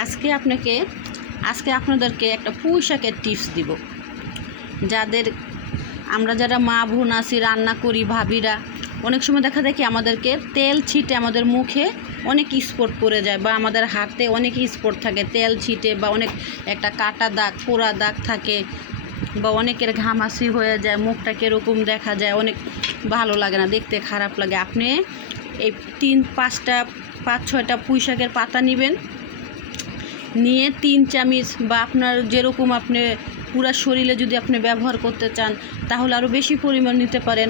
আজকে আপনাদেরকে একটা পুঁই শাকের টিপস দিব। যারা মা বোন আছি, রান্না করি, ভাবিরা অনেক সময় দেখা যায় কি আমাদেরকে তেল ছিটে আমাদের মুখে অনেক স্পট পড়ে যায়, বা আমাদের হাতে অনেক স্পট থাকে তেল ছিটে, বা অনেক একটা কাটা দাগ, পোড়া দাগ থাকে, বা অনেকের ঘামাচি হয়ে যায়, মুখটা কীরকম দেখা যায়, অনেক ভালো লাগে না, দেখতে খারাপ লাগে। আপনি এই 5-6টা পুঁই শাকের পাতা নেবেন, নিয়ে 3 চামচ, বা আপনার যেরকম আপনি পুরা শরীরে যদি আপনি ব্যবহার করতে চান তাহলে আরও বেশি পরিমাণ নিতে পারেন।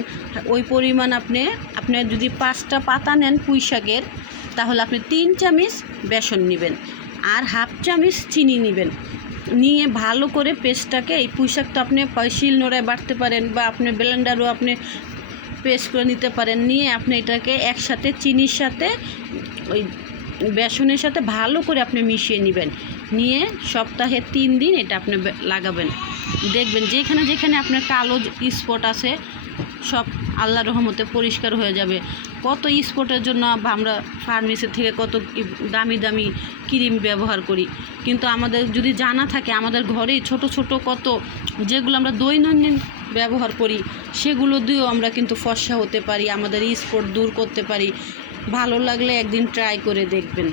ওই পরিমাণ আপনি যদি 5টা পাতা নেন পুঁই শাকের, তাহলে আপনি 3 চামচ বেসন নেবেন আর হাফ চামচ চিনি নেবেন। নিয়ে ভালো করে পেস্টটাকে, এই পুঁই শাকটা আপনি শিলনোড়ায় বাটতে পারেন, বা আপনি ব্লেন্ডারও আপনি পেস্ট করে নিতে পারেন। নিয়ে আপনি এটাকে একসাথে চিনির সাথে ওই বেসনের সাথে ভালো করে আপনি মিশিয়ে নেবেন। নিয়ে সপ্তাহে 3 দিন এটা আপনি লাগাবেন। দেখবেন যেখানে আপনার কালো স্পট আছে সব আল্লাহর রহমতে পরিষ্কার হয়ে যাবে। কত স্পটের জন্য আমরা ফার্মেসি থেকে কত দামি দামি ক্রিম ব্যবহার করি, কিন্তু আমাদের যদি জানা থাকে আমাদের ঘরেই ছোট ছোট কত যেগুলো আমরা দৈনন্দিন ব্যবহার করি সেগুলো দিয়েও আমরা কিন্তু ফর্সা হতে পারি, আমাদের স্পট দূর করতে পারি। ভালো লাগলে একদিন ট্রাই করে দেখবেন।